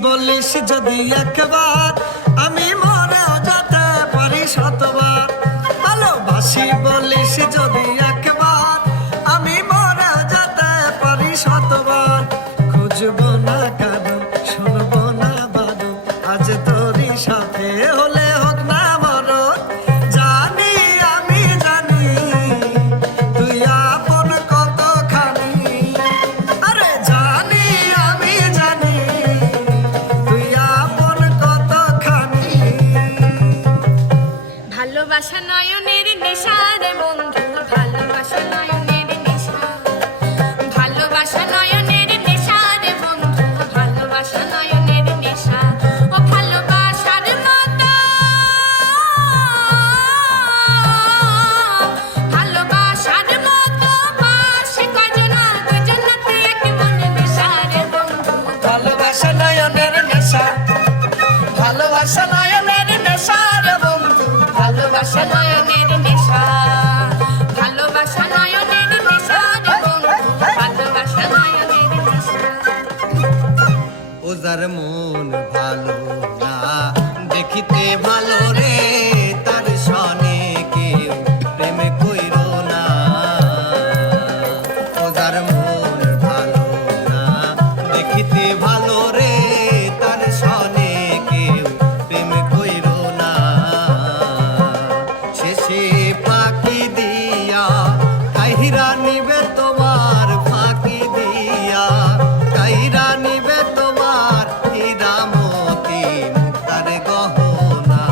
বলিস যদি একবার আমি মরেও যেতে পারি শতবার। ভালোবাসি বলিস যদি একবার আমি মরেও যেতে পারি শতবার। খুঁজবো না কারণ শুনবো না বারণ, আজ তোরই সাথে হলে হোক না মরণ। জানি আমি জানি তুই আপন কতখানি, আরে জানি আমি জানি তুই আপন কতখানি। ভালোবাসা নয়নের নেশা রে বন্ধু, ভালোবাসা নয়নের নেশা, ভালোবাসা নয়নের নেশা রে বন্ধু, ভালোবাসা নয়নের নেশা। ও ভালোবাসার মতো, ভালোবাসার মতো পাশে কয়জনা, দুজনাতে এক মনে নেশা রে বন্ধু। ভালোবাসা নয়নের নেশা, ভালোবাসা নয়নের নেশা রে বন্ধু। ভালোবাসা নয়নের নেশা, ভালোবাসা নয়নের নেশা রে বন্ধু, ভালোবাসা নয়নের নেশা। ও যার মন ভালো না দেখিতে ভালো রে, তার সনে কেউ প্রেম কইরো না। ও যার মন ভালো না দেখিতে ভালো রে, তার সনে কেউ প্রেম কইরো না। শেষে ফাঁকি দিয়া কাহিরা নিবে তোমার, ফাঁকি দিয়া কাহিরা নিবে তোমার হীরা মতি মুক্তার গহনা।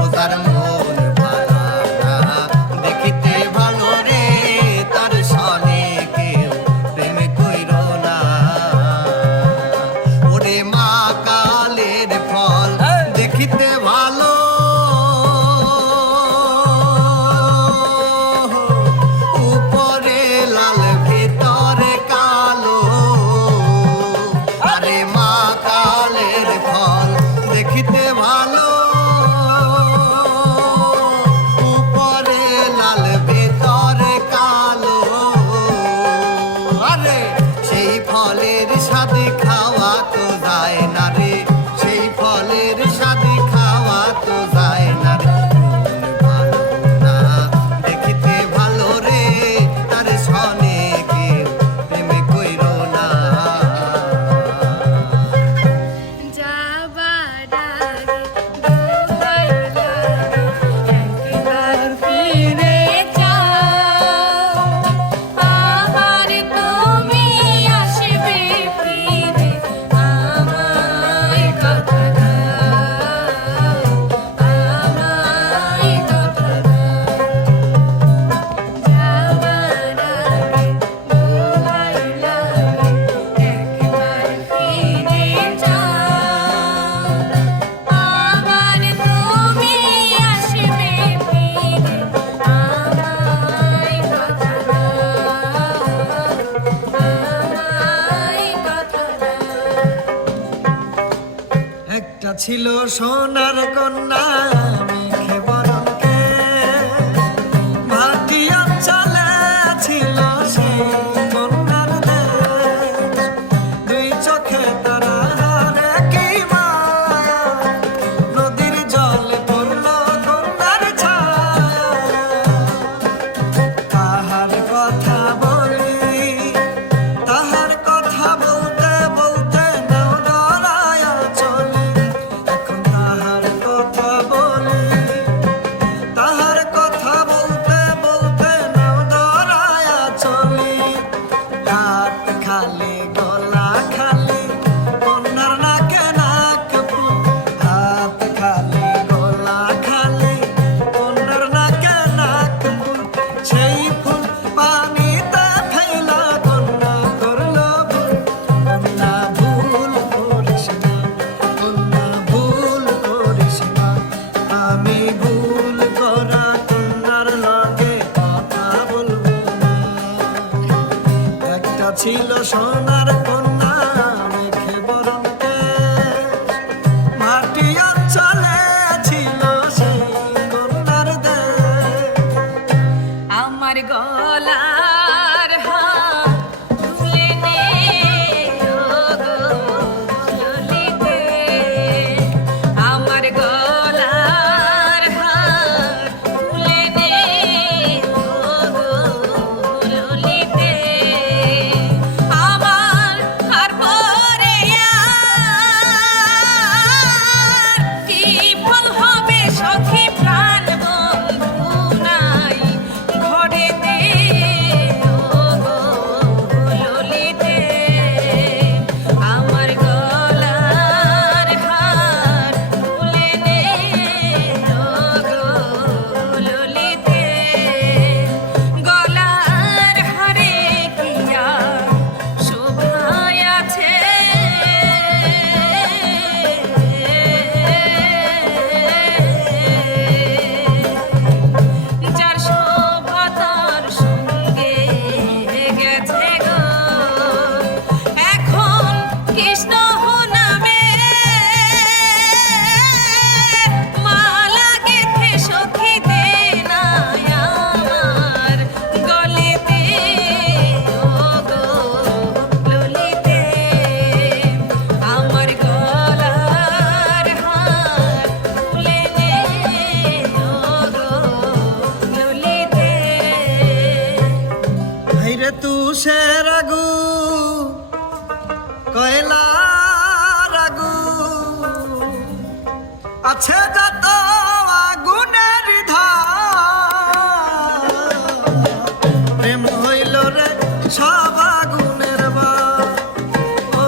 ও যার মন ভালো না দেখিতে ভালো রে, তার সনে কেউ প্রেম কইরো না। ওরে মা কালের ফল দেখিতে ভালো, উপরে লাল ভিতরে কালো। আরে মা কালের ফল দেখিতে ভালো, উপরে লাল ভিতরে কালো। আরে সেই ফলের স্বাদে খাওয়া তো যায় না রে, সেই ফলের স্বাদে খাওয়া তো যায় না রে। মন ভালো না দেখিতে ভালো রে, তার সনে কেউ প্রেম কইরো না। যাবার আগে দোহাই লাগে একবার ফিরে যাও, আবার তুমি আসবে ফিরে আমায় কথা দাও, আমায় কথা দাও। যাবার আগে দোহাই লাগে একবার ফিরে যাও, আবার তুমি আসবে ফিরে আমায় কথা দাও, আমায় কথা দাও। একটা ছিল সোনার কন্যা মেঘে বরণকে, মাটি অঞ্চলে ছিল সেই কন্যার দেশ। দুই চোখে তারা হারে কি মায়া, নদীর জলে পড়ল কন্যার ছায়া। তাহার কথা বলি, তাহার কথা বলতে বলতে নাও ডরায়া চলি। এখন তাহার কথা বলি, তাহার কথা বলতে বলতে নাও ডরায়া চলি। হাত খালি গলা খালি কন্যার নাকে নাক ফুল, হাত খালি গলা খালি কন্যার নাকে নাক ফুল। সেই ফুল পানিতে ফেলা কন্যা করল ভুল। কন্যা ভুল করিস না, কন্যা ভুল করিস না, আমি ভুল করা কন্যার লগে কথা বলবো না। একটা ছিল সোনার কন্যা মেঘে বরণকে, মাটি অঞ্চলে ছিল সেই কন্যার দেশ। আমার গলার হার তুলে নে গো তুষের আগুন কয়লার আগুন আছে যত আগুনের ধার প্রেম হইল রে সব আগুনের বাপ ও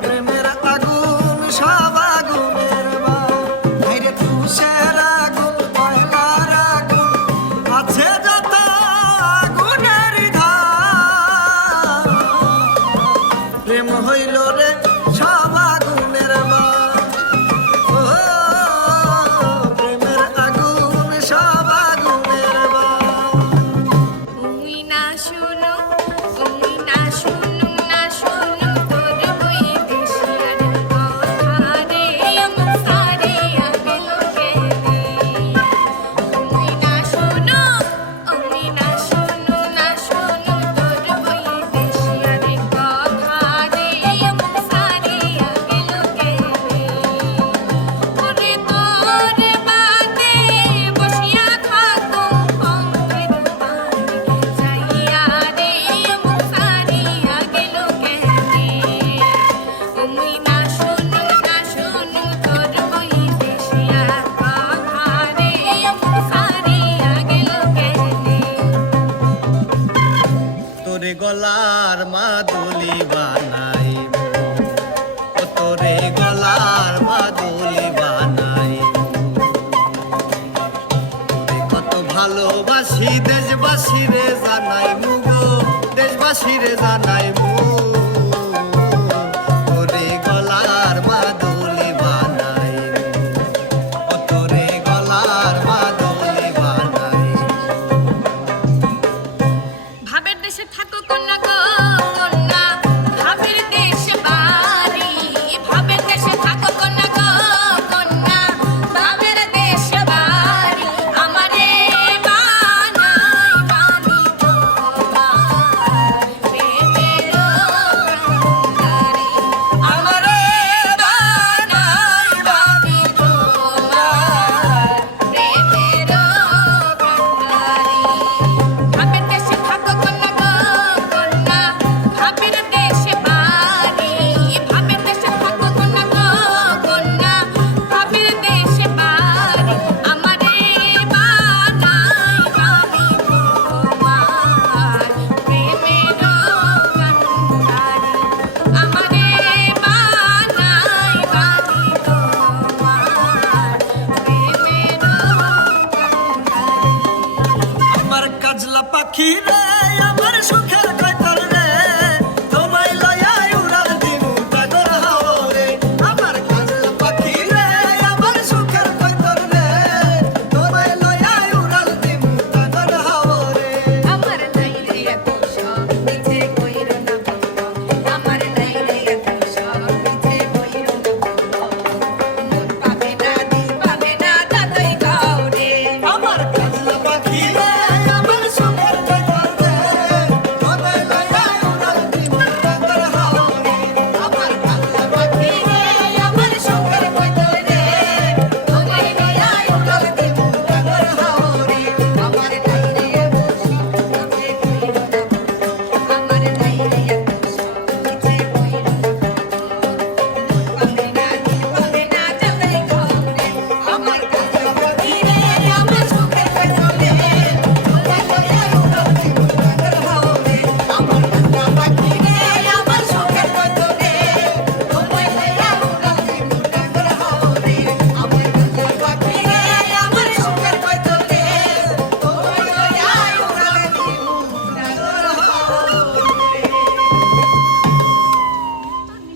প্রেমের আগুন সব আগুনের বাপ হাইরে তুষের আগুন কয়লার আগুন আছে যত আগুনের ধার প্রেম হইল রে সব আগুনের বাপ ও প্রেমের আগুন সব আগুনের বাপ তুমি না শুনো না শুনো তোর বই দেশিয়ার কথা রে আমার সারে আগে লোকে তুমি না শুনো তোর বই দেশিয়ার কথা রে আমার সারে আগে লোকে ওরে তোর বাদে বসিয়া থাকো অঙ্কের বাড়ি যাইয়া রে মুখ সারিয়া গেল কেনে তুমি না শুনো তোর বই দেশিয়া কথা রে মুখ সারিয়া গেল কেনে তোরে গলার মাদুলি বানাইব ও তোরে গলার মাদুলি বানাইব তোরে কত ভালোবাসি দেশবাসী রে জানাই মুগো দেশবাসী রে জানাই